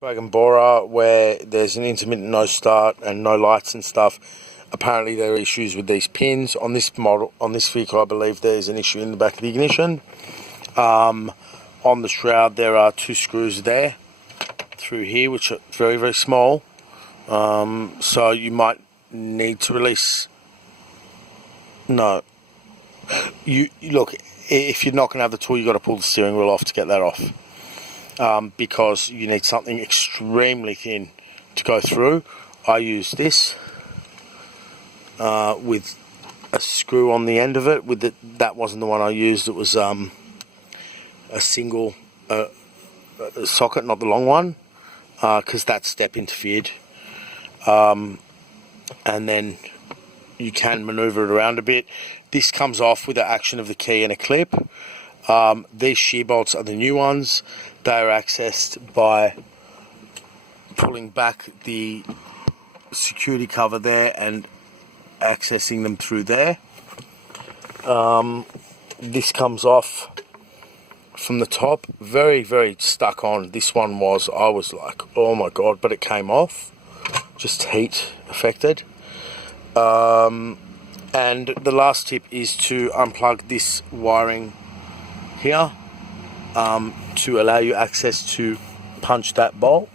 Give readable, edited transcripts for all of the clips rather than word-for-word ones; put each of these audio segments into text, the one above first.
Volkswagen Bora, where there's an intermittent no start and no lights and stuff. Apparently there are issues with these pins. On this model, on this vehicle, I believe there's an issue in the back of the ignition. On the shroud there are two screws there through here, which are very, very small. So you might need to release... No. You look, if you're not going to have the tool, you've got to pull the steering wheel off to get that off. Because you need something extremely thin to go through. I use this with a screw on the end of it. That wasn't the one I used. It was a single socket, not the long one, because that step interfered. And then you can maneuver it around a bit. This comes off with the action of the key and a clip. These shear bolts are the new ones. They are accessed by pulling back the security cover there and accessing them through there. This comes off from the top. Very, very stuck on. This one was, I was like, oh my god, but it came off. Just heat affected. And the last tip is to unplug this wiring here to allow you access to punch that bolt.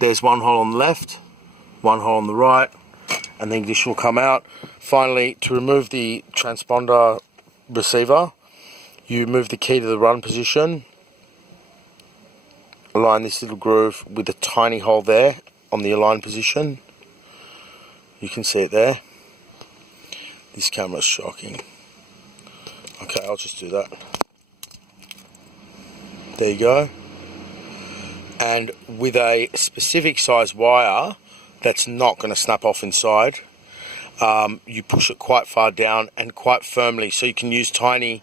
There's one hole on the left, one hole on the right, and the ignition will come out. Finally, to remove the transponder receiver, you move the key to the run position, align this little groove with a tiny hole there on the align position. You can see it there. This camera's shocking. Okay, I'll just do that. There you go. And with a specific size wire that's not going to snap off inside, you push it quite far down and quite firmly, so you can use tiny,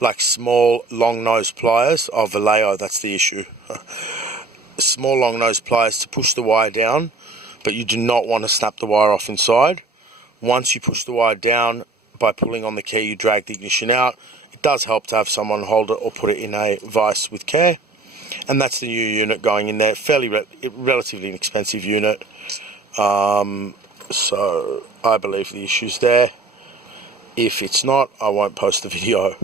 like small long nose pliers. Oh, Vallejo, that's the issue. Small long nose pliers to push the wire down, but you do not want to snap the wire off inside. Once you push the wire down by pulling on the key, you drag the ignition out. It does help to have someone hold it or put it in a vise with care. And that's the new unit going in there. Relatively inexpensive unit. So I believe the issue's there. If it's not, I won't post the video.